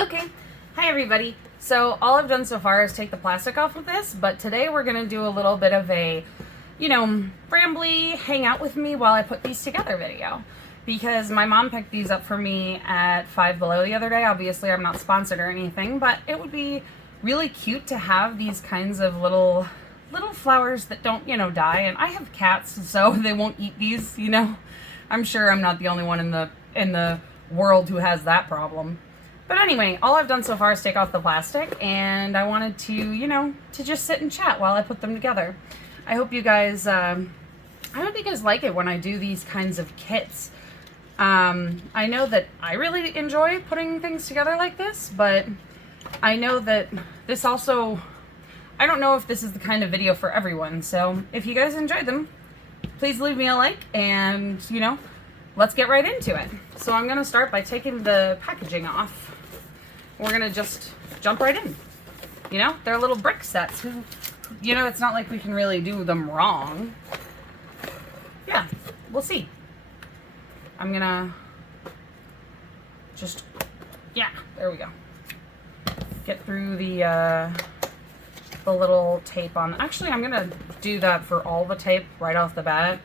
Okay, hi everybody. So all I've done so far is take the plastic off of this, but today we're gonna do a little bit of a, rambly, hang out with me while I put these together video. Because my mom picked these up for me at Five Below the other day. Obviously I'm not sponsored or anything, but it would be really cute to have these kinds of little flowers that don't, die. And I have cats, so they won't eat these, I'm sure I'm not the only one in the world who has that problem. But anyway, all I've done so far is take off the plastic, and I wanted to, to just sit and chat while I put them together. I hope you guys like it when I do these kinds of kits. I know that I really enjoy putting things together like this, but I know that this also, I don't know if this is the kind of video for everyone. So if you guys enjoyed them, please leave me a like, and, let's get right into it. So I'm gonna start by taking the packaging off. We're gonna just jump right in. They're little brick sets. It's not like we can really do them wrong. Yeah, we'll see. I'm gonna just, there we go. Get through the little tape on. Actually, I'm gonna do that for all the tape right off the bat.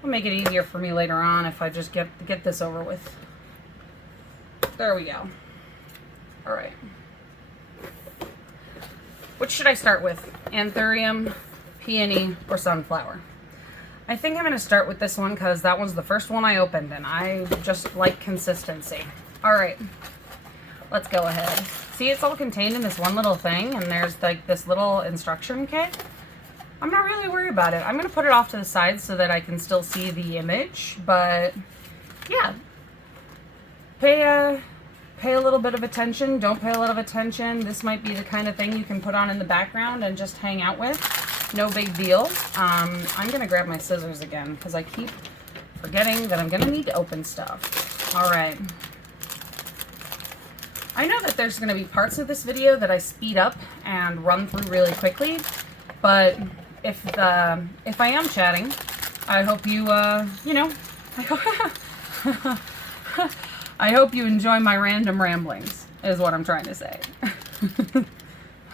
It'll make it easier for me later on if I just get this over with. There we go. All right. Which should I start with? Anthurium, peony, or sunflower? I think I'm going to start with this one because that one's the first one I opened, and I just like consistency. All right. Let's go ahead. See, it's all contained in this one little thing, and there's like this little instruction kit. I'm not really worried about it. I'm going to put it off to the side so that I can still see the image, but yeah. Pay a little bit of attention. Don't pay a lot of attention. This might be the kind of thing you can put on in the background and just hang out with. No big deal. I'm going to grab my scissors again because I keep forgetting that I'm going to need to open stuff. All right. I know that there's going to be parts of this video that I speed up and run through really quickly, but if I am chatting, I hope you, I hope you enjoy my random ramblings, is what I'm trying to say.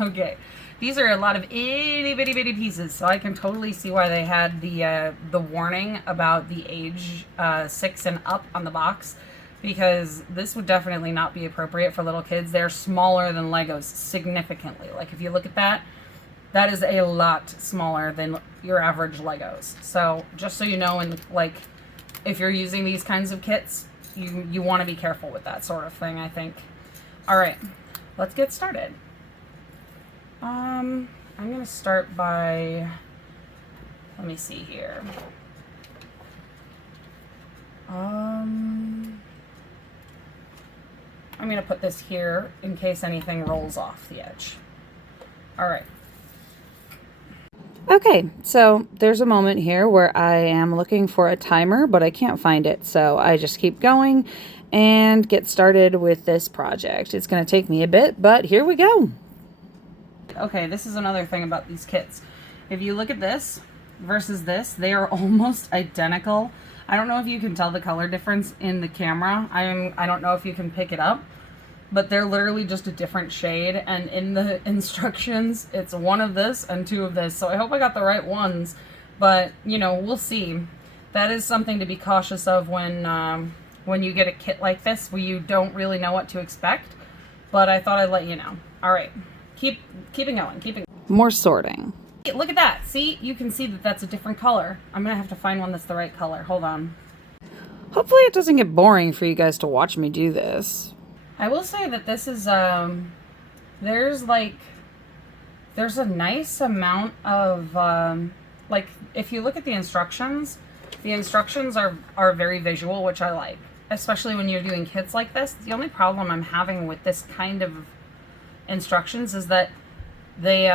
Okay. These are a lot of itty bitty bitty pieces, so I can totally see why they had the warning about the age 6 and up on the box, because this would definitely not be appropriate for little kids. They're smaller than Legos significantly. Like if you look at that, that is a lot smaller than your average Legos. So just so you know, and like if you're using these kinds of kits, you want to be careful with that sort of thing, I think. All right, let's get started. I'm going to start by, let me see here. I'm going to put this here in case anything rolls off the edge. All right. Okay, so there's a moment here where I am looking for a timer, but I can't find it. So I just keep going and get started with this project. It's going to take me a bit, but here we go. Okay, this is another thing about these kits. If you look at this versus this, they are almost identical. I don't know if you can tell the color difference in the camera. I don't know if you can pick it up, but they're literally just a different shade, and in the instructions it's one of this and two of this, so I hope I got the right ones, but we'll see. That is something to be cautious of when you get a kit like this where you don't really know what to expect, but I thought I'd let you know. All right, keeping going. More sorting. Look at that. See, you can see that that's a different color. I'm gonna have to find one that's the right color. Hold on. Hopefully it doesn't get boring for you guys to watch me do this. I will say that this is, there's a nice amount of, like, if you look at the instructions are very visual, which I like, especially when you're doing kits like this. The only problem I'm having with this kind of instructions is that they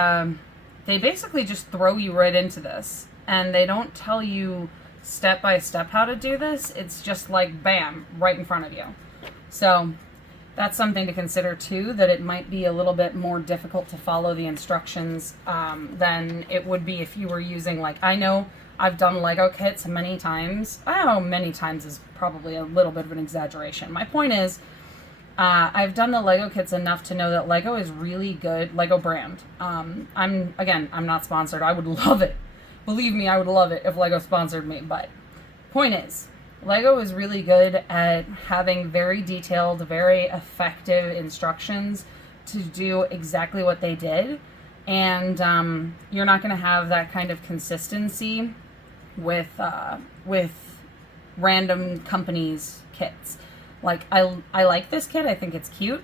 basically just throw you right into this, and they don't tell you step by step how to do this. It's just like, bam, right in front of you. So that's something to consider too, that it might be a little bit more difficult to follow the instructions than it would be if you were using, like, I know I've done Lego kits many times. I don't know, many times is probably a little bit of an exaggeration. My point is, I've done the Lego kits enough to know that Lego is really good. Lego brand. I'm not sponsored. I would love it. Believe me, I would love it if Lego sponsored me. But point is, Lego is really good at having very detailed, very effective instructions to do exactly what they did. And you're not going to have that kind of consistency with random companies' kits. Like, I like this kit. I think it's cute.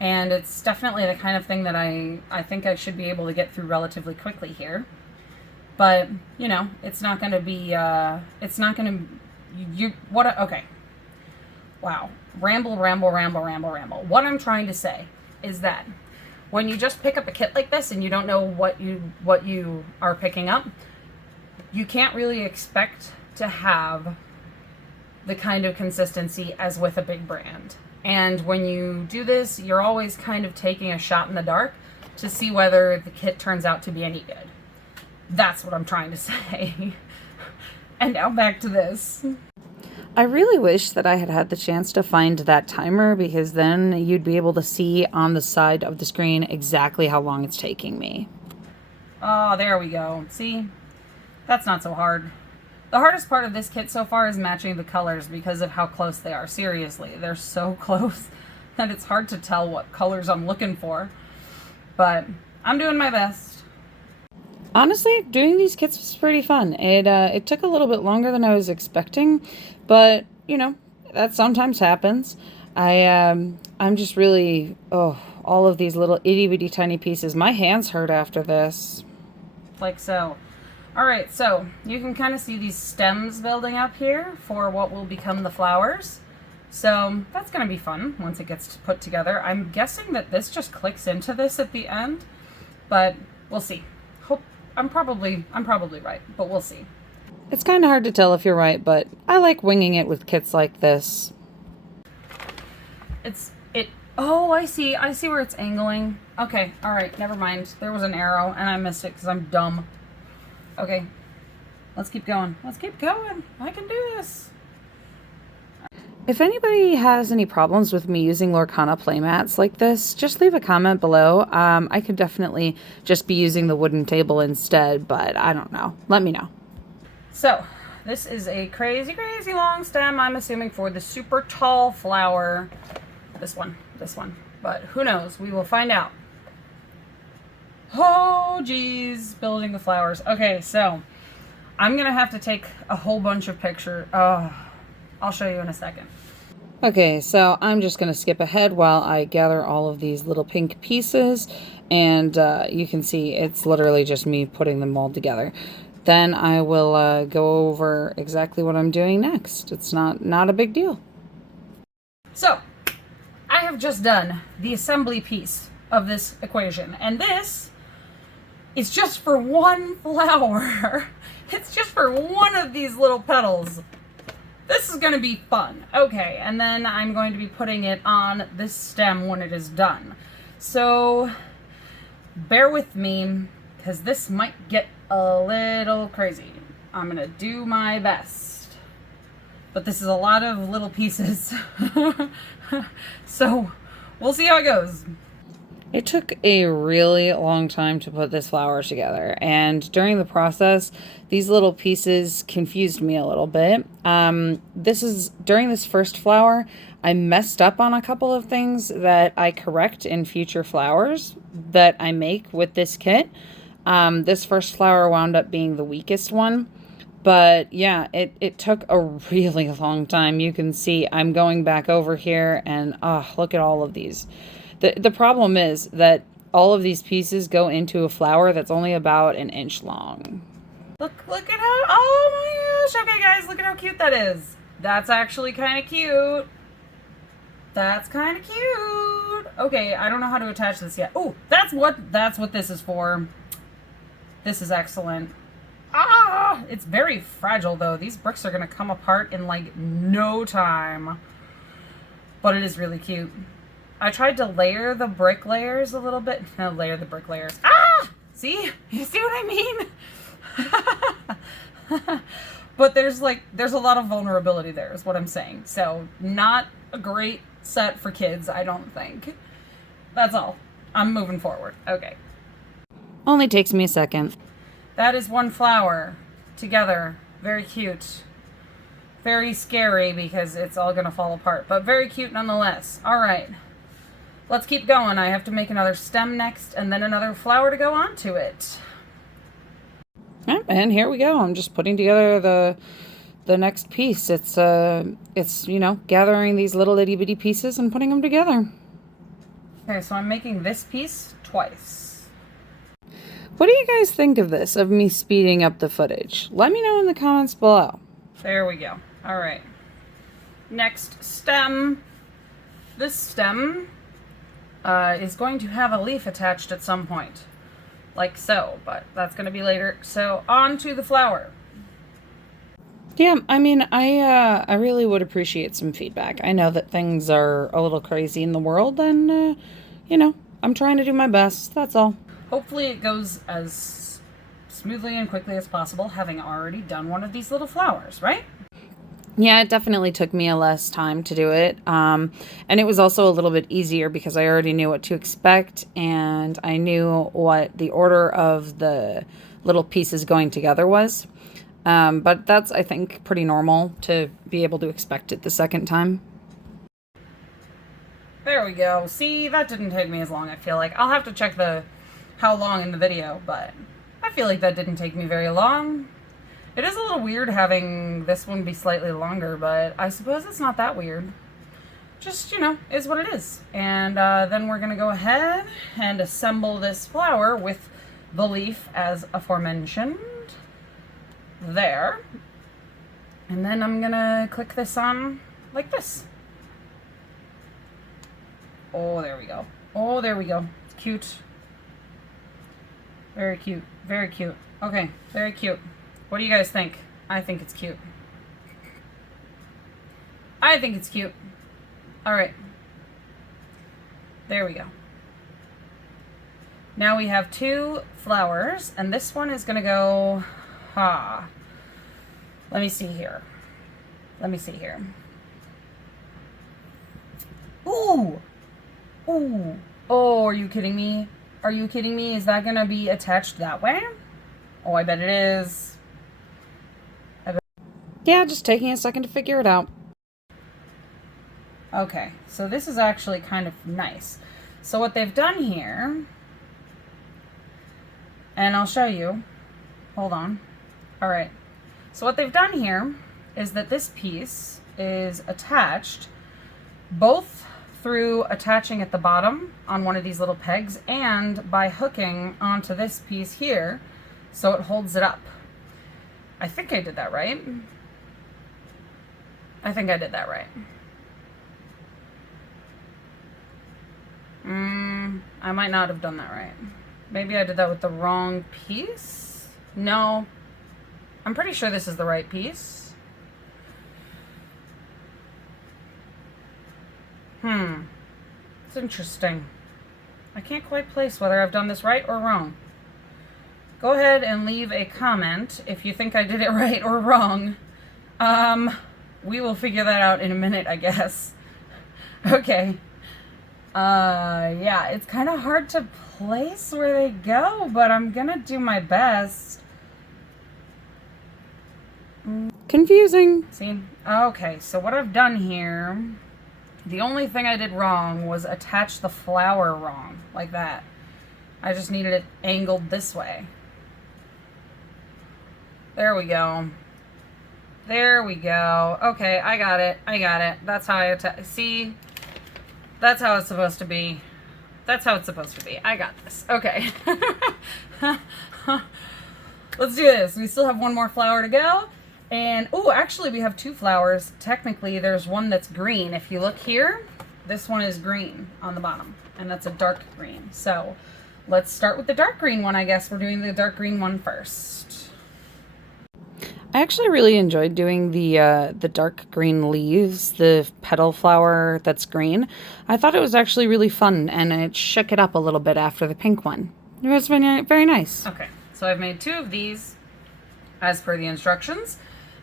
And it's definitely the kind of thing that I think I should be able to get through relatively quickly here. But, you know, it's not going to be, okay. Wow. Ramble. What I'm trying to say is that when you just pick up a kit like this and you don't know what you are picking up, you can't really expect to have the kind of consistency as with a big brand. And when you do this, you're always kind of taking a shot in the dark to see whether the kit turns out to be any good. That's what I'm trying to say. And now back to this. I really wish that I had had the chance to find that timer, because then you'd be able to see on the side of the screen exactly how long it's taking me. Oh, there we go. See? That's not so hard. The hardest part of this kit so far is matching the colors because of how close they are. Seriously, they're so close that it's hard to tell what colors I'm looking for. But I'm doing my best. Honestly, doing these kits was pretty fun. It took a little bit longer than I was expecting, but you know, that sometimes happens. I'm just really, all of these little itty bitty tiny pieces. My hands hurt after this. Like so. Alright, so you can kind of see these stems building up here for what will become the flowers. So that's going to be fun once it gets put together. I'm guessing that this just clicks into this at the end, but we'll see. I'm probably right, but we'll see. It's kind of hard to tell if you're right, but I like winging it with kits like this. Oh, I see where it's angling. Okay, alright, never mind. There was an arrow and I missed it because I'm dumb. Okay, let's keep going. I can do this. If anybody has any problems with me using Lorcana playmats like this, just leave a comment below. I could definitely just be using the wooden table instead, but I don't know. Let me know. So, this is a crazy long stem, I'm assuming, for the super tall flower. This one. But who knows? We will find out. Oh, geez, building the flowers. Okay, so I'm going to have to take a whole bunch of pictures. I'll show you in a second. Okay, so I'm just going to skip ahead while I gather all of these little pink pieces. And you can see it's literally just me putting them all together. Then I will go over exactly what I'm doing next. It's not a big deal. So, I have just done the assembly piece of this equation. And this is just for one flower. It's just for one of these little petals. This is going to be fun. Okay, and then I'm going to be putting it on this stem when it is done. So, bear with me, because this might get a little crazy. I'm going to do my best. But this is a lot of little pieces. So, we'll see how it goes. It took a really long time to put this flower together, and during the process, these little pieces confused me a little bit. During this first flower, I messed up on a couple of things that I correct in future flowers that I make with this kit. This first flower wound up being the weakest one, but yeah, it took a really long time. You can see I'm going back over here, and look at all of these. The problem is that all of these pieces go into a flower that's only about an inch long. Look at how, oh my gosh, okay guys, look at how cute that is. That's actually kind of cute. Okay, I don't know how to attach this yet. Oh, that's what this is for. This is excellent. It's very fragile though. These bricks are gonna come apart in like no time. But it is really cute. I tried to layer the brick layers a little bit. No, layer the brick layers. See? You see what I mean? But there's a lot of vulnerability there is what I'm saying. So not a great set for kids, I don't think. That's all. I'm moving forward. Okay. Only takes me a second. That is one flower together. Very cute. Very scary because it's all gonna fall apart, but very cute nonetheless. All right. Let's keep going. I have to make another stem next and then another flower to go onto it. And here we go. I'm just putting together the next piece. It's you know, gathering these little itty bitty pieces and putting them together. Okay, so I'm making this piece twice. What do you guys think of this, of me speeding up the footage? Let me know in the comments below. There we go. All right. Next stem. This stem is going to have a leaf attached at some point. Like so, but that's going to be later. So on to the flower. Yeah, I mean, I really would appreciate some feedback. I know that things are a little crazy in the world, and, you know, I'm trying to do my best, that's all. Hopefully it goes as smoothly and quickly as possible, having already done one of these little flowers, right? Yeah, it definitely took me a less time to do it, and it was also a little bit easier because I already knew what to expect, and I knew what the order of the little pieces going together was. But that's, I think, pretty normal to be able to expect it the second time. There we go. See, that didn't take me as long, I feel like. I'll have to check how long in the video, but I feel like that didn't take me very long. It is a little weird having this one be slightly longer, but I suppose it's not that weird. Just, you know, is what it is. And then we're going to go ahead and assemble this flower with the leaf as aforementioned. There. And then I'm gonna click this on like this. Oh, there we go. Oh, there we go. It's cute. Very cute. Very cute. Okay, very cute. What do you guys think? I think it's cute. I think it's cute. All right. There we go. Now we have two flowers, and this one is gonna go... Let me see here. Let me see here. Ooh! Ooh! Oh, are you kidding me? Are you kidding me? Is that gonna be attached that way? Oh, I bet it is. Yeah, just taking a second to figure it out. Okay, so this is actually kind of nice. So what they've done here, and I'll show you. Hold on. All right, so what they've done here is that this piece is attached both through attaching at the bottom on one of these little pegs and by hooking onto this piece here so it holds it up. I think I did that right. I think I did that right. I might not have done that right. Maybe I did that with the wrong piece? No. I'm pretty sure this is the right piece. It's interesting. I can't quite place whether I've done this right or wrong. Go ahead and leave a comment if you think I did it right or wrong. We will figure that out in a minute, I guess. Okay. Yeah, it's kind of hard to place where they go, but I'm gonna do my best. Confusing. See? Okay, so what I've done here, the only thing I did wrong was attach the flower wrong, like that. I just needed it angled this way. There we go. There we go. Okay, I got it. I got it. That's how I attach. See? That's how it's supposed to be. That's how it's supposed to be. I got this. Okay. Let's do this. We still have one more flower to go. And, oh, actually we have two flowers. Technically, there's one that's green. If you look here, this one is green on the bottom. And that's a dark green. So, let's start with the dark green one, I guess. We're doing the dark green one first. I actually really enjoyed doing the dark green leaves, the petal flower that's green. I thought it was actually really fun, and it shook it up a little bit after the pink one. It was very, very nice. Okay, so I've made two of these as per the instructions.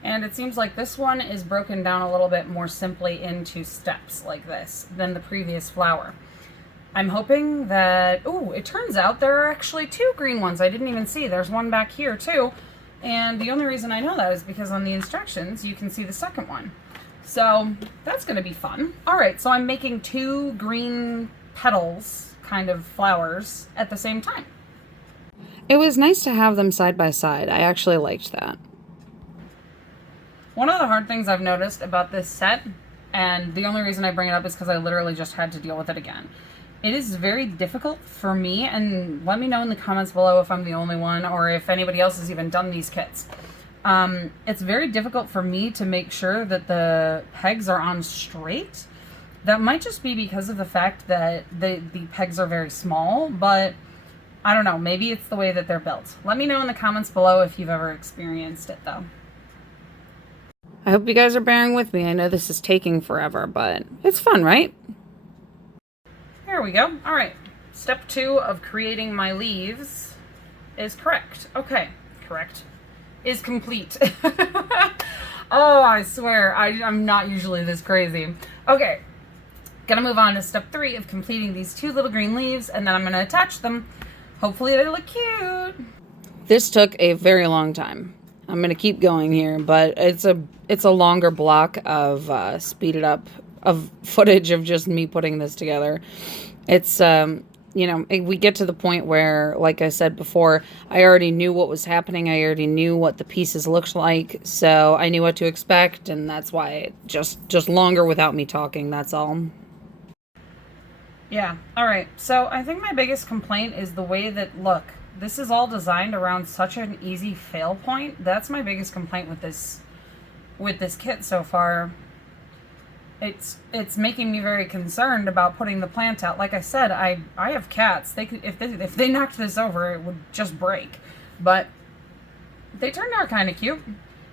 And it seems like this one is broken down a little bit more simply into steps like this than the previous flower. I'm hoping that, oh, it turns out there are actually 2 green ones I didn't even see. There's one back here too. And the only reason I know that is because on the instructions, you can see the second one. So that's gonna be fun. All right, so I'm making 2 green petals, kind of flowers, at the same time. It was nice to have them side by side. I actually liked that. One of the hard things I've noticed about this set, and the only reason I bring it up is because I literally just had to deal with it again. It is very difficult for me, and let me know in the comments below if I'm the only one or if anybody else has even done these kits. It's very difficult for me to make sure that the pegs are on straight. That might just be because of the fact that the pegs are very small, but I don't know, maybe it's the way that they're built. Let me know in the comments below if you've ever experienced it though. I hope you guys are bearing with me. I know this is taking forever, but it's fun, right? There we go. All right. Step 2 of creating my leaves is correct. Okay. Correct. Is complete. Oh, I swear. I'm not usually this crazy. Okay. Gonna move on to step 3 of completing these 2 little green leaves, and then I'm gonna attach them. Hopefully they look cute. This took a very long time. I'm gonna keep going here, but it's a longer block of speeded up of footage of just me putting this together. It's you know, we get to the point where, like I said before, I already knew what was happening. I already knew what the pieces looked like, so I knew what to expect, and that's why it just longer without me talking. That's all. Yeah. All right. So I think my biggest complaint is the way that, look, this is all designed around such an easy fail point. That's my biggest complaint with this kit so far. It's making me very concerned about putting the plant out. Like I said, I have cats. They could, if they knocked this over, it would just break. But they turned out kind of cute.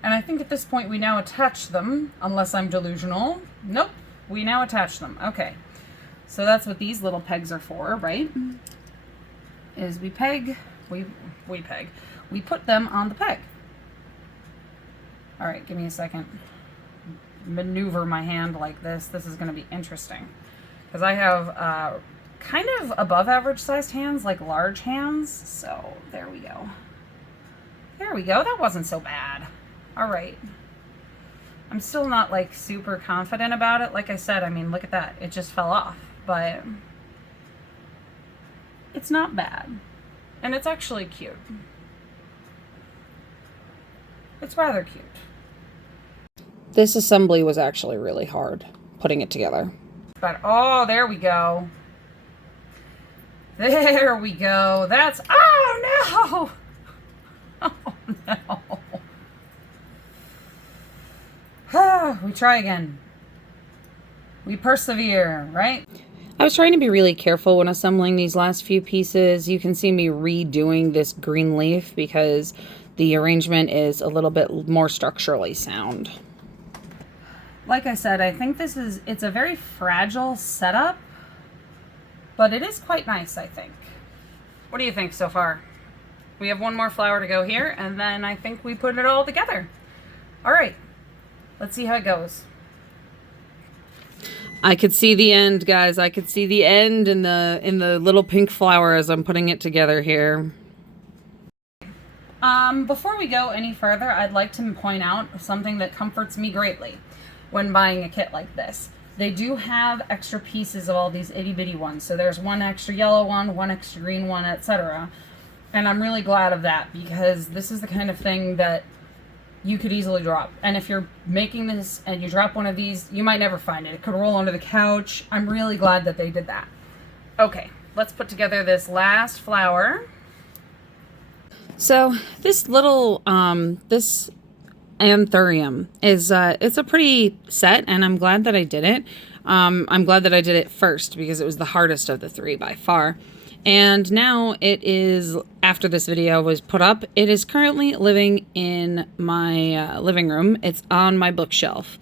And I think at this point we now attach them, unless I'm delusional. Nope. We now attach them. Okay. So that's what these little pegs are for, right? Is we peg, we peg. We put them on the peg. All right, give me a second. Maneuver my hand like this. This is going to be interesting. Because I have kind of above average sized hands, like large hands. So there we go. There we go. That wasn't so bad. All right. I'm still not like super confident about it. Like I said, I mean, look at that. It just fell off. But it's not bad. And it's actually cute. It's rather cute. This assembly was actually really hard, putting it together. But, oh, there we go. There we go. That's, oh no! Oh no. We try again. We persevere, right? I was trying to be really careful when assembling these last few pieces. You can see me redoing this green leaf because the arrangement is a little bit more structurally sound. Like I said, I think it's a very fragile setup, but it is quite nice, I think. What do you think so far? We have one more flower to go here, and then I think we put it all together. All right, let's see how it goes. I could see the end, guys. I could see the end in the little pink flower as I'm putting it together here. Before we go any further, I'd like to point out something that comforts me greatly when buying a kit like this. They do have extra pieces of all these itty bitty ones. So there's one extra yellow one extra green one, etc. And I'm really glad of that because this is the kind of thing that you could easily drop. And if you're making this and you drop one of these, you might never find it. It could roll under the couch. I'm really glad that they did that. Okay, let's put together this last flower. So this little, this anthurium is, it's a pretty set, and I'm glad that I did it. I'm glad that I did it first because it was the hardest of the three by far. And now it is, after this video was put up, it is currently living in my living room. It's on my bookshelf.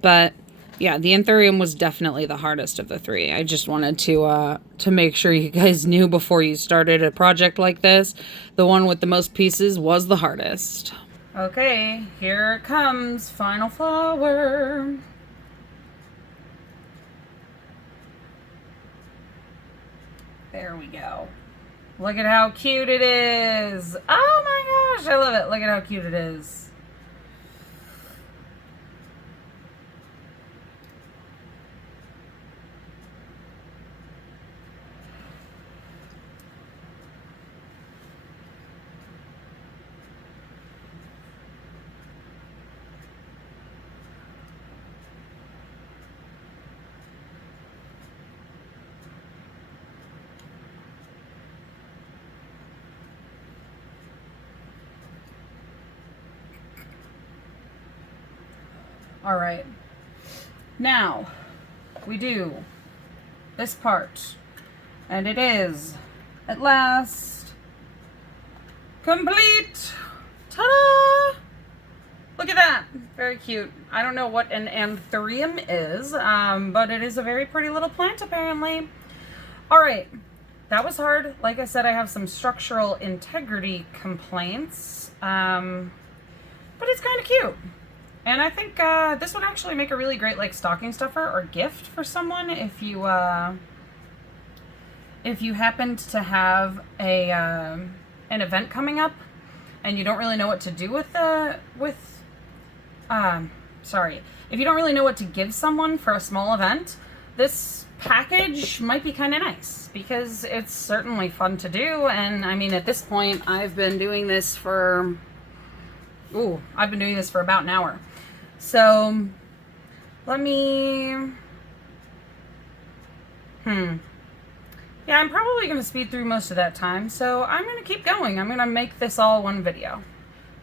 But yeah, the anthurium was definitely the hardest of the three. I just wanted to make sure you guys knew before you started a project like this, the one with the most pieces was the hardest. Okay, here it comes, final flower. There we go. Look at how cute it is. Oh my gosh, I love it. Look at how cute it is. All right, now we do this part, and it is at last complete. Ta-da! Look at that, very cute. I don't know what an anthurium is, but it is a very pretty little plant apparently. All right, that was hard. Like I said, I have some structural integrity complaints, but it's kind of cute. And I think this would actually make a really great like stocking stuffer or gift for someone if you happened to have a an event coming up and you don't really know what to do with if you don't really know what to give someone for a small event, this package might be kind of nice because it's certainly fun to do. And I mean, at this point, I've been doing this for about an hour. So let me, yeah, I'm probably going to speed through most of that time. So I'm going to keep going. I'm going to make this all one video.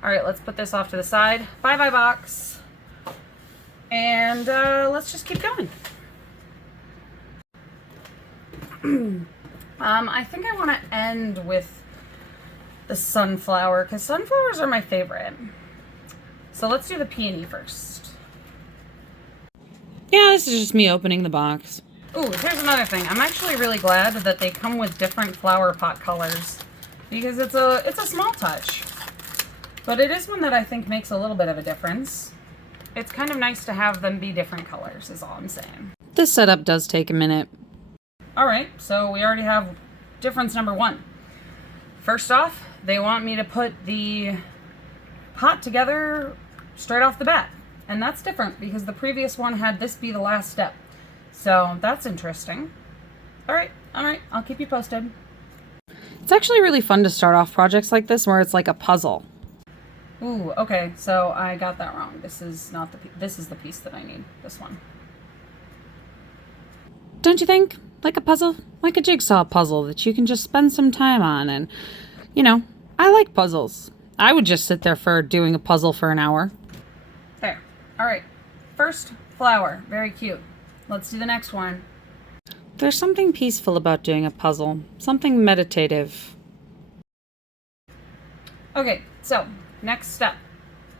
All right, let's put this off to the side. Bye-bye box. And let's just keep going. I think I want to end with the sunflower because sunflowers are my favorite. So let's do the peony first. Yeah, this is just me opening the box. Ooh, here's another thing. I'm actually really glad that they come with different flower pot colors because it's a small touch. But it is one that I think makes a little bit of a difference. It's kind of nice to have them be different colors is all I'm saying. This setup does take a minute. All right, so we already have difference number one. First off, they want me to put the pot together straight off the bat. And that's different because the previous one had this be the last step. So that's interesting. All right, I'll keep you posted. It's actually really fun to start off projects like this where it's like a puzzle. Ooh, okay, so I got that wrong. This is not this is the piece that I need, this one. Don't you think? Like a puzzle? Like a jigsaw puzzle that you can just spend some time on and, you know, I like puzzles. I would just sit there for doing a puzzle for an hour. There. All right. First flower. Very cute. Let's do the next one. There's something peaceful about doing a puzzle. Something meditative. Okay, so next step.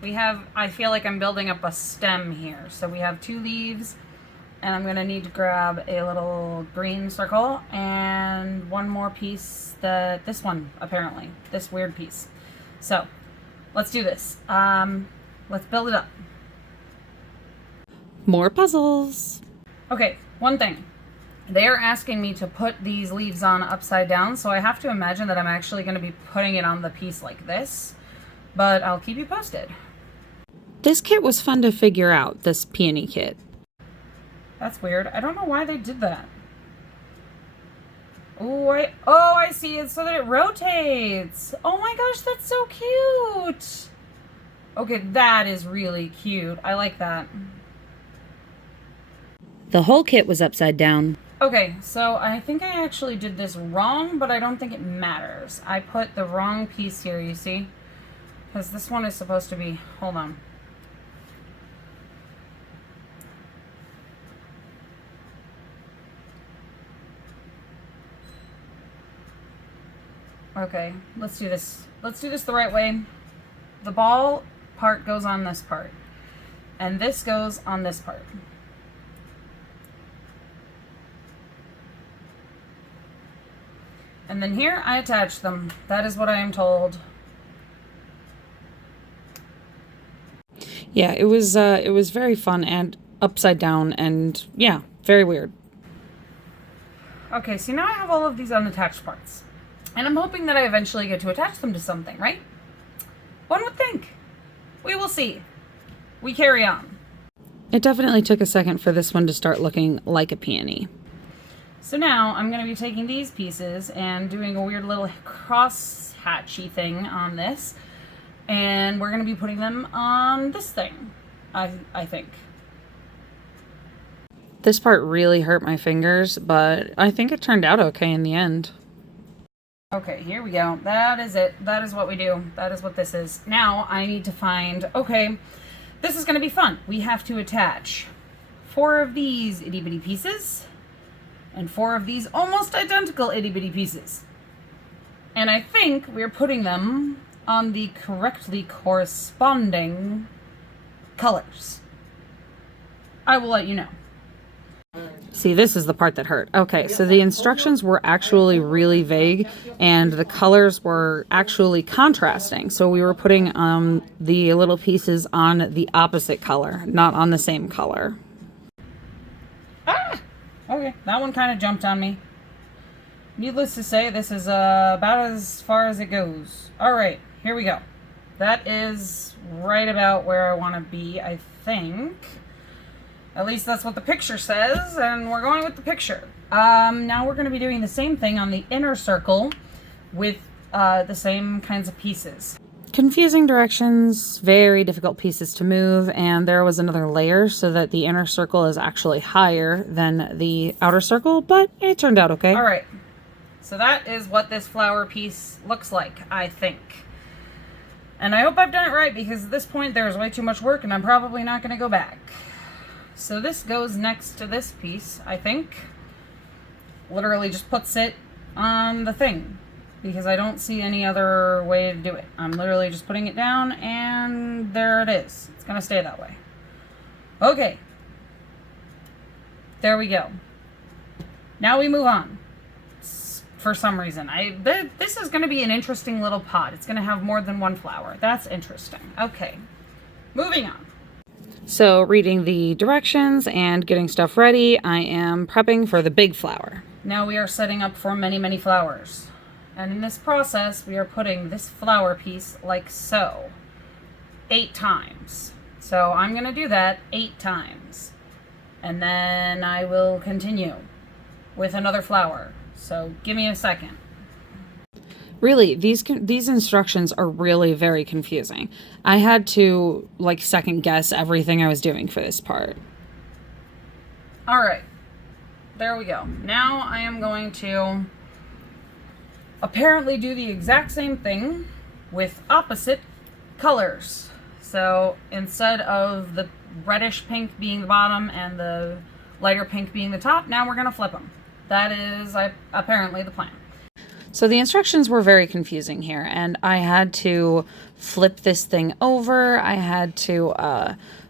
I feel like I'm building up a stem here. So we have 2 leaves, and I'm gonna need to grab a little green circle and one more piece, this one, apparently. This weird piece. So, let's do this. Let's build it up. More puzzles. Okay, one thing. They are asking me to put these leaves on upside down, so I have to imagine that I'm actually going to be putting it on the piece like this, but I'll keep you posted. This kit was fun to figure out, this peony kit. That's weird. I don't know why they did that. Oh, I see it so that it rotates. Oh my gosh, that's so cute. Okay, that is really cute. I like that. The whole kit was upside down. Okay, so I think I actually did this wrong, but I don't think it matters. I put the wrong piece here, you see? Because this one is supposed to be, hold on. Okay, let's do this. Let's do this the right way. The ball part goes on this part, and this goes on this part. And then here I attach them. That is what I am told. Yeah, it was very fun and upside down and yeah, very weird. Okay, so now I have all of these unattached parts. And I'm hoping that I eventually get to attach them to something, right? One would think. We will see. We carry on. It definitely took a second for this one to start looking like a peony. So now I'm going to be taking these pieces and doing a weird little cross hatchy thing on this. And we're going to be putting them on this thing, I think. This part really hurt my fingers, but I think it turned out okay in the end. Okay, here we go. That is it. That is what we do. That is what this is. Now I need to find, okay, this is going to be fun. We have to attach 4 of these itty bitty pieces and 4 of these almost identical itty bitty pieces. And I think we're putting them on the correctly corresponding colors. I will let you know. See, this is the part that hurt. Okay, so the instructions were actually really vague and the colors were actually contrasting. So we were putting the little pieces on the opposite color, not on the same color. Ah! Okay, that one kind of jumped on me. Needless to say, this is about as far as it goes. All right, here we go. That is right about where I want to be, I think. At least that's what the picture says, and we're going with the picture. Now we're going to be doing the same thing on the inner circle with the same kinds of pieces. Confusing directions, very difficult pieces to move, and there was another layer so that the inner circle is actually higher than the outer circle, but it turned out okay. All right, so that is what this flower piece looks like, I think. And I hope I've done it right, because at this point there's way too much work and I'm probably not going to go back. So this goes next to this piece, I think. Literally just puts it on the thing, because I don't see any other way to do it. I'm literally just putting it down and there it is. It's gonna stay that way. Okay. There we go. Now we move on. For some reason. This is gonna be an interesting little pot. It's gonna have more than one flower. That's interesting. Okay. Moving on. So reading the directions and getting stuff ready, I am prepping for the big flower. Now we are setting up for many, many flowers. And in this process, we are putting this flower piece like so, 8 times. So I'm gonna do that 8 times. And then I will continue with another flower. So give me a second. Really, these instructions are really very confusing. I had to like second guess everything I was doing for this part. All right, there we go. Now I am going to apparently do the exact same thing with opposite colors. So instead of the reddish pink being the bottom and the lighter pink being the top, now we're gonna flip them. That is apparently the plan. So the instructions were very confusing here, and I had to flip this thing over. I had to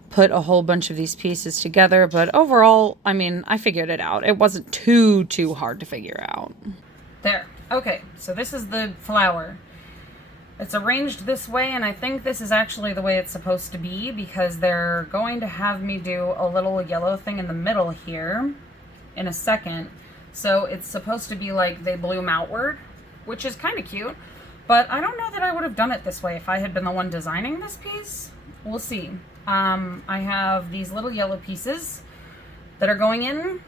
put a whole bunch of these pieces together, but overall, I mean, I figured it out. It wasn't too hard to figure out. There. Okay, so this is the flower. It's arranged this way, and I think this is actually the way it's supposed to be, because they're going to have me do a little yellow thing in the middle here in a second. So it's supposed to be like they bloom outward, which is kind of cute, but I don't know that I would have done it this way if I had been the one designing this piece. We'll see. I have these little yellow pieces that are going in,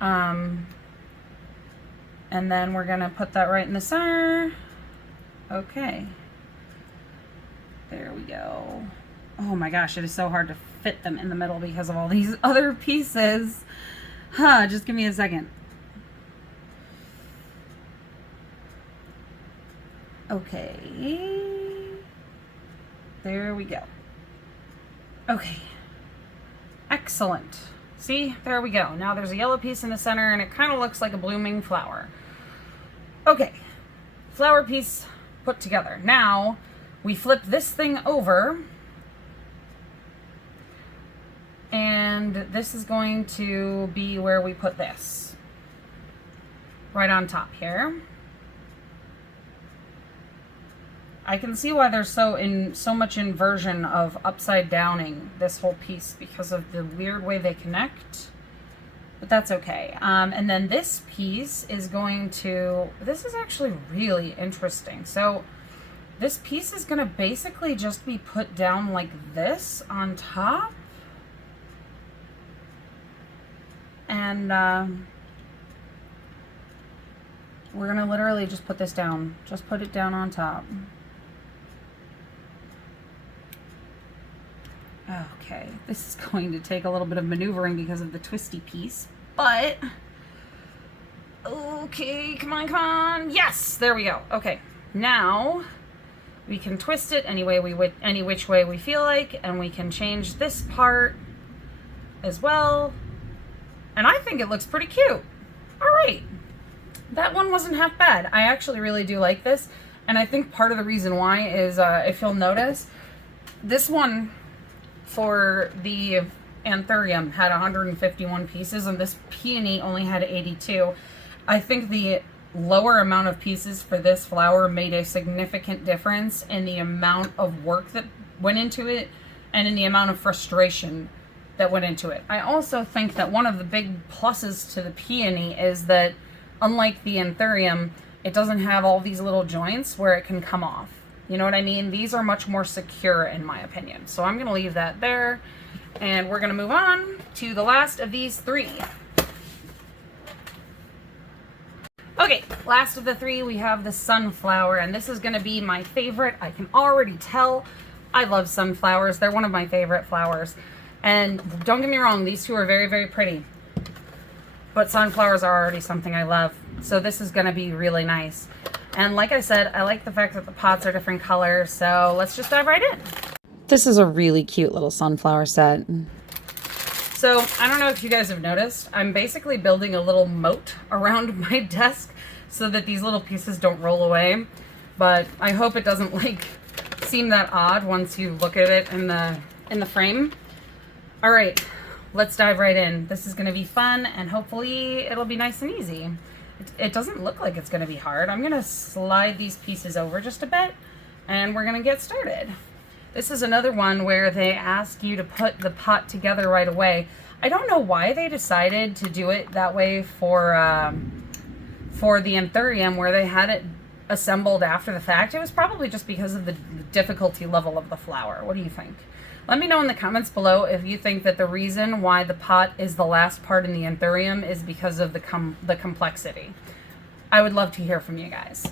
and then we're gonna put that right in the center. Okay, there we go. Oh my gosh, it is so hard to fit them in the middle because of all these other pieces. Just give me a second. Okay. There we go. Okay. Excellent. See, there we go. Now there's a yellow piece in the center and it kind of looks like a blooming flower. Okay. Flower piece put together. Now we flip this thing over. And this is going to be where we put this. Right on top here. I can see why there's so much inversion of upside downing this whole piece because of the weird way they connect. But that's okay. And then this piece is going to, this is actually really interesting. So this piece is going to basically just be put down like this on top. And we're going to literally just put this down. Just put it down on top. Okay, this is going to take a little bit of maneuvering because of the twisty piece, but okay, come on, come on. Yes, there we go. Okay, now we can twist it any which way we feel like, and we can change this part as well. And I think it looks pretty cute. All right, that one wasn't half bad. I actually really do like this, and I think part of the reason why is if you'll notice, this one for the anthurium had 151 pieces and this peony only had 82. I think the lower amount of pieces for this flower made a significant difference in the amount of work that went into it and in the amount of frustration that went into it. I also think that one of the big pluses to the peony is that unlike the anthurium, it doesn't have all these little joints where it can come off. You know what I mean? These are much more secure in my opinion. So I'm going to leave that there. And we're going to move on to the last of these three. Okay, last of the three, we have the sunflower. And this is going to be my favorite. I can already tell. I love sunflowers. They're one of my favorite flowers. And don't get me wrong, these two are very, very pretty. But sunflowers are already something I love. So this is going to be really nice. And like I said, I like the fact that the pots are different colors, so let's just dive right in. This is a really cute little sunflower set. So I don't know if you guys have noticed, I'm basically building a little moat around my desk so that these little pieces don't roll away. But I hope it doesn't like seem that odd once you look at it in the frame. All right, let's dive right in. This is gonna be fun and hopefully it'll be nice and easy. It doesn't look like it's going to be hard. I'm going to slide these pieces over just a bit and we're going to get started. This is another one where they ask you to put the pot together right away. I don't know why they decided to do it that way for the anthurium where they had it assembled after the fact. It was probably just because of the difficulty level of the flower. What do you think? Let me know in the comments below if you think that the reason why the pot is the last part in the anthurium is because of the complexity. I would love to hear from you guys.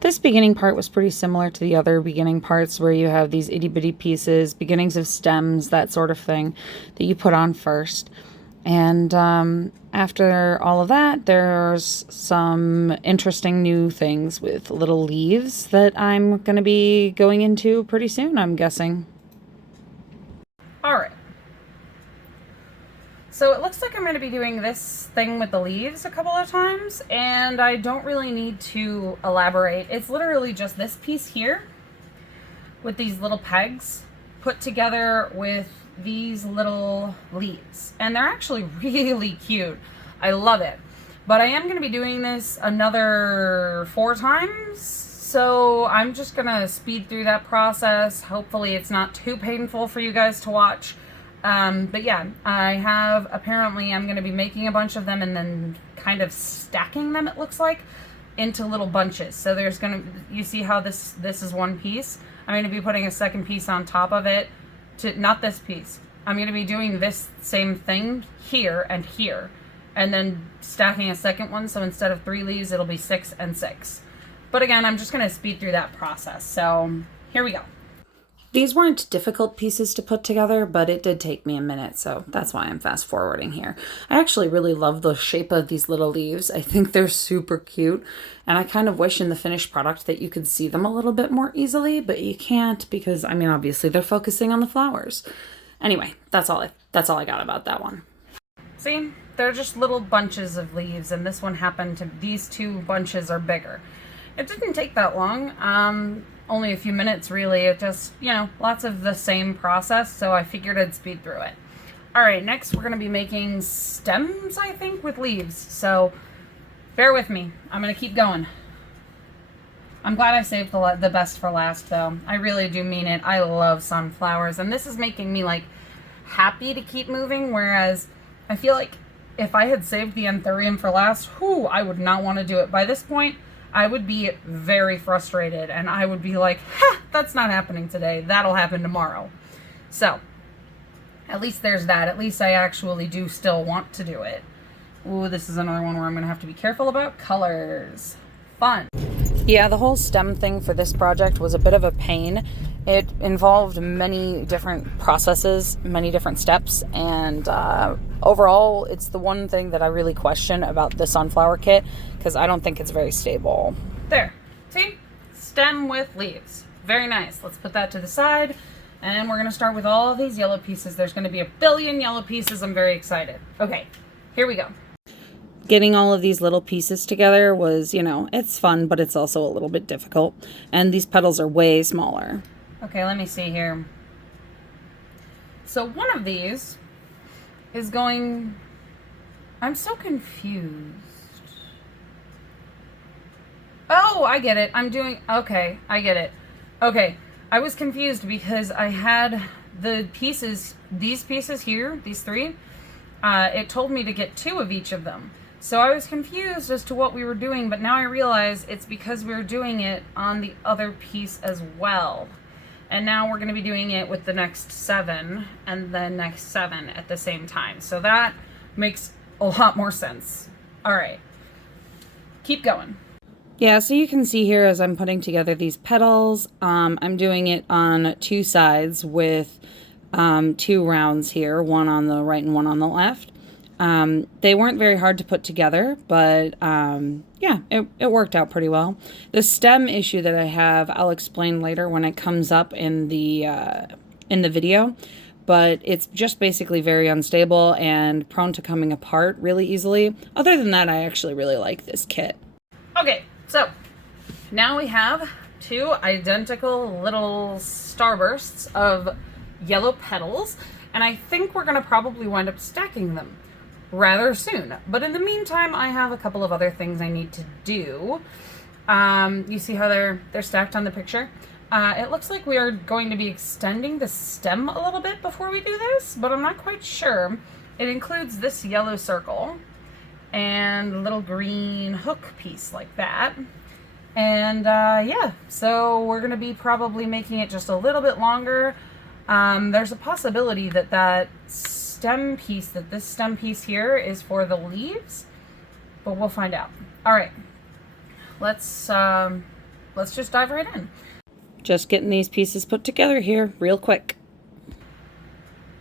This beginning part was pretty similar to the other beginning parts where you have these itty bitty pieces, beginnings of stems, that sort of thing that you put on first. And after all of that, there's some interesting new things with little leaves that I'm going to be going into pretty soon, I'm guessing. All right, so it looks like I'm going to be doing this thing with the leaves a couple of times, and I don't really need to elaborate. It's literally just this piece here with these little pegs put together with these little leaves, and they're actually really cute. I love it, but I am going to be doing this another 4 times. So I'm just going to speed through that process. Hopefully it's not too painful for you guys to watch. But yeah, apparently I'm going to be making a bunch of them and then kind of stacking them, it looks like, into little bunches. So there's you see how this is one piece? I'm going to be putting a second piece on top of it not this piece. I'm going to be doing this same thing here and here, and then stacking a second one. So instead of 3 leaves, it'll be 6 and 6. But again, I'm just going to speed through that process. So here we go. These weren't difficult pieces to put together, but it did take me a minute, so that's why I'm fast forwarding here. I actually really love the shape of these little leaves. I think they're super cute, and I kind of wish in the finished product that you could see them a little bit more easily, but you can't because, I mean, obviously they're focusing on the flowers. Anyway, that's all I got about that one. See, they're just little bunches of leaves, and this one happened to, these 2 bunches are bigger. It didn't take that long, only a few minutes really. It just, you know, lots of the same process, so I figured I'd speed through it. Alright, next we're going to be making stems, I think, with leaves, so bear with me. I'm going to keep going. I'm glad I saved the best for last, though. I really do mean it. I love sunflowers, and this is making me, like, happy to keep moving, whereas I feel like if I had saved the anthurium for last, I would not want to do it. By this point, I would be very frustrated, and I would be like, that's not happening today. That'll happen tomorrow. So, at least there's that. At least I actually do still want to do it. Ooh, this is another one where I'm going to have to be careful about colors. Fun. Yeah, the whole stem thing for this project was a bit of a pain. It involved many different processes, many different steps, and overall, it's the one thing that I really question about the sunflower kit, because I don't think it's very stable. There. See? Stem with leaves. Very nice. Let's put that to the side, and we're going to start with all these yellow pieces. There's going to be a billion yellow pieces. I'm very excited. Okay, here we go. Getting all of these little pieces together was, it's fun, but it's also a little bit difficult. And these petals are way smaller. Okay, let me see here. So one of these is going... I'm so confused. Oh, I get it. Okay, I get it. Okay, I was confused because I had the pieces, these pieces here, these three, it told me to get 2 of each of them. So I was confused as to what we were doing, but now I realize it's because we were doing it on the other piece as well. And now we're going to be doing it with the next 7 and the next 7 at the same time. So that makes a lot more sense. All right. Keep going. Yeah, so you can see here as I'm putting together these petals, I'm doing it on 2 sides with 2 rounds here, one on the right and one on the left. They weren't very hard to put together, but yeah, it worked out pretty well. The stem issue that I have, I'll explain later when it comes up in the video, but it's just basically very unstable and prone to coming apart really easily. Other than that, I actually really like this kit. Okay, so now we have 2 identical little starbursts of yellow petals, and I think we're going to probably wind up stacking them rather soon. But in the meantime, I have a couple of other things I need to do. You see how they're stacked on the picture? It looks like we are going to be extending the stem a little bit before we do this, but I'm not quite sure. It includes this yellow circle and a little green hook piece like that. And yeah, so we're going to be probably making it just a little bit longer. There's a possibility that this stem piece here is for the leaves, but we'll find out. All right, let's just dive right in. Just getting these pieces put together here real quick.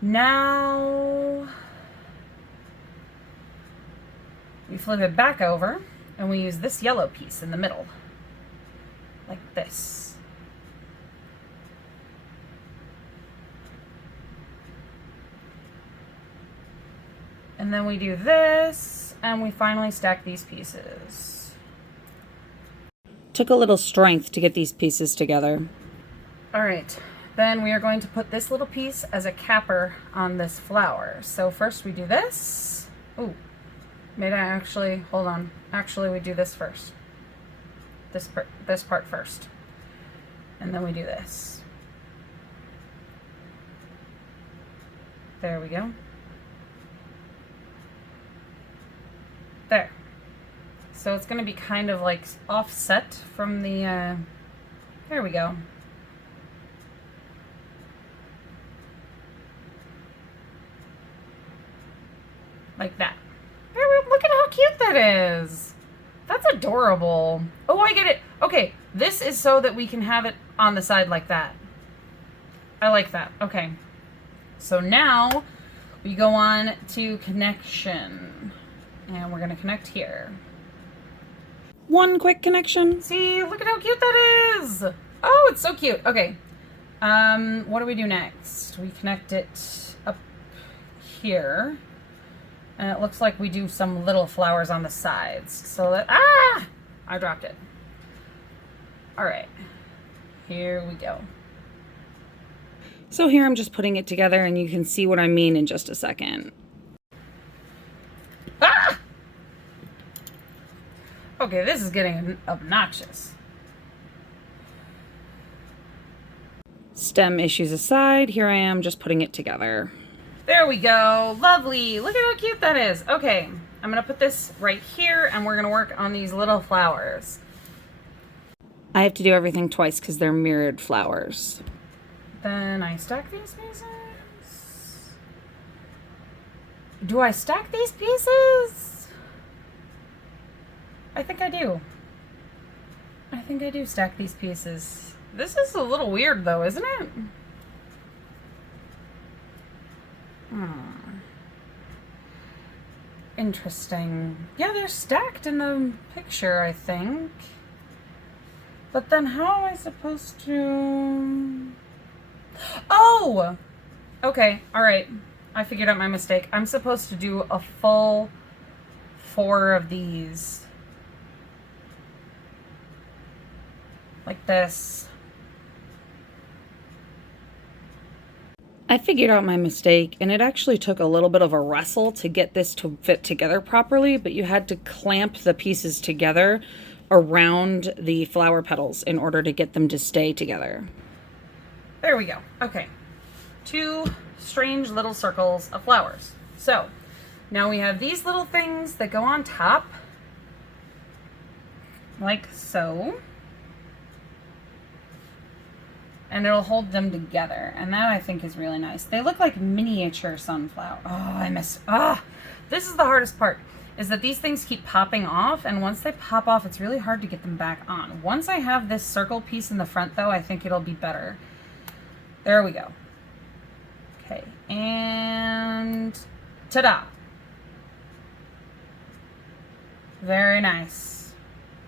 Now we flip it back over and we use this yellow piece in the middle, like this. And then we do this, and we finally stack these pieces. Took a little strength to get these pieces together. All right, then we are going to put this little piece as a capper on this flower. So first we do this. Ooh, maybe I actually, hold on. Actually, we do this first. This part first. And then we do this. There we go. There. So it's going to be kind of like offset from the, there we go. Like that. Look at how cute that is. That's adorable. Oh, I get it. Okay, this is so that we can have it on the side like that. I like that. Okay. So now we go on to connection. And we're going to connect here. One quick connection. See, look at how cute that is. Oh, it's so cute. Okay. What do we do next? We connect it up here. And it looks like we do some little flowers on the sides. So that, I dropped it. All right. Here we go. So here I'm just putting it together and you can see what I mean in just a second. Okay, this is getting obnoxious. stem issues aside, here I am just putting it together. There we go. Lovely. Look at how cute that is. Okay, I'm going to put this right here and we're going to work on these little flowers. I have to do everything twice because they're mirrored flowers. Then I stack these pieces. Do I stack these pieces? I think I do. I think I do stack these pieces. This is a little weird though, isn't it? Interesting. Yeah, they're stacked in the picture, I think. But then how am I supposed to... Oh! Okay, alright. I figured out my mistake. I'm supposed to do a full 4 of these. Like this. I figured out my mistake, and it actually took a little bit of a wrestle to get this to fit together properly, but you had to clamp the pieces together around the flower petals in order to get them to stay together. There we go. Okay. 2 strange little circles of flowers. So now we have these little things that go on top, like so. And it'll hold them together. And that I think is really nice. They look like miniature sunflower. Oh, this is the hardest part, is that these things keep popping off, and once they pop off, it's really hard to get them back on. Once I have this circle piece in the front though, I think it'll be better. There we go. Okay, and ta-da. Very nice.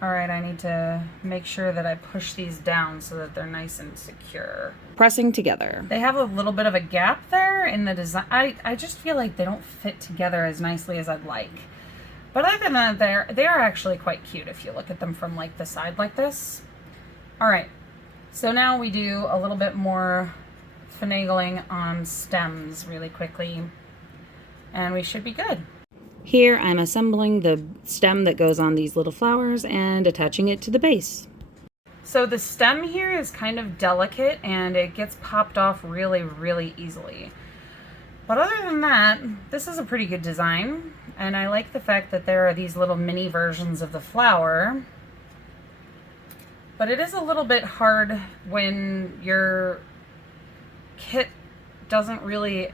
All right, I need to make sure that I push these down so that they're nice and secure. Pressing together. They have a little bit of a gap there in the design. I just feel like they don't fit together as nicely as I'd like. But other than that, they are actually quite cute if you look at them from like the side like this. All right, so now we do a little bit more finagling on stems really quickly, and we should be good. Here I'm assembling the stem that goes on these little flowers and attaching it to the base. So the stem here is kind of delicate and it gets popped off really, really easily. But other than that, this is a pretty good design, and I like the fact that there are these little mini versions of the flower. But it is a little bit hard when your kit doesn't really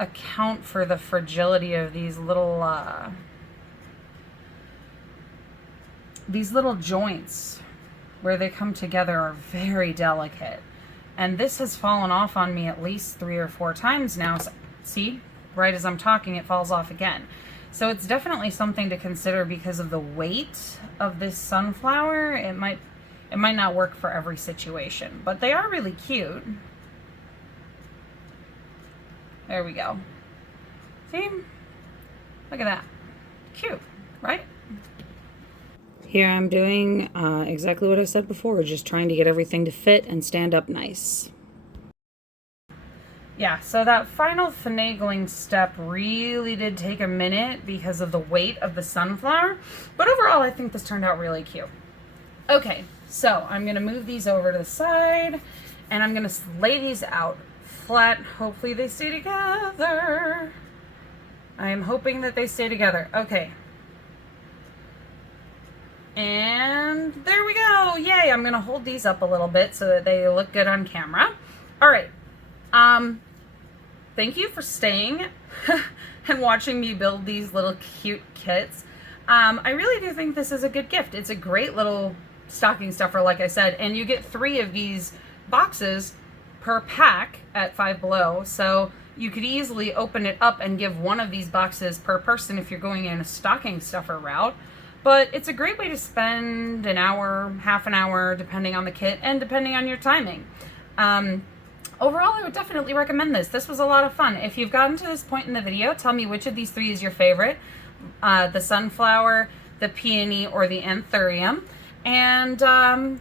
account for the fragility of these little joints where they come together are very delicate. And this has fallen off on me at least 3 or 4 times now. So, see, right as I'm talking, it falls off again. So it's definitely something to consider because of the weight of this sunflower. It might not work for every situation, but they are really cute. There we go. See? Look at that. Cute, right? Here I'm doing exactly what I said before, just trying to get everything to fit and stand up nice. Yeah, so that final finagling step really did take a minute because of the weight of the sunflower, but overall I think this turned out really cute. Okay, so I'm gonna move these over to the side and I'm gonna lay these out flat. Hopefully they stay together. I am hoping that they stay together. Okay. And there we go. Yay, I'm gonna hold these up a little bit so that they look good on camera. All right. Thank you for staying and watching me build these little cute kits. I really do think this is a good gift. It's a great little stocking stuffer, like I said, and you get 3 of these boxes per pack at Five Below, so you could easily open it up and give 1 of these boxes per person if you're going in a stocking stuffer route. But it's a great way to spend an hour, half an hour, depending on the kit and depending on your timing. Overall, I would definitely recommend this. This was a lot of fun. If you've gotten to this point in the video, tell me which of these 3 is your favorite. The sunflower, the peony, or the anthurium. And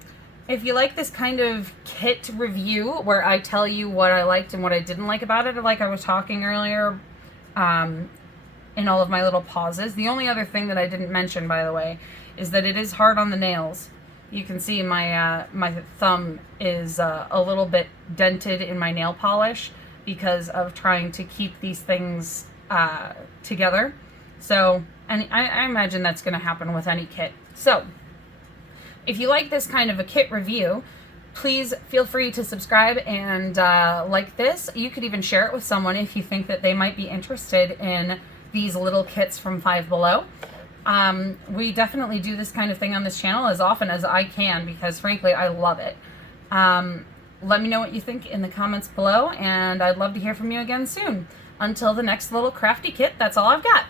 if you like this kind of kit review where I tell you what I liked and what I didn't like about it, like I was talking earlier in all of my little pauses. The only other thing that I didn't mention, by the way, is that it is hard on the nails. You can see my thumb is a little bit dented in my nail polish because of trying to keep these things together. So, and I imagine that's going to happen with any kit. So, if you like this kind of a kit review, please feel free to subscribe and like this. You could even share it with someone if you think that they might be interested in these little kits from Five Below. We definitely do this kind of thing on this channel as often as I can because frankly I love it. Let me know what you think in the comments below, and I'd love to hear from you again soon. Until the next little crafty kit, that's all I've got.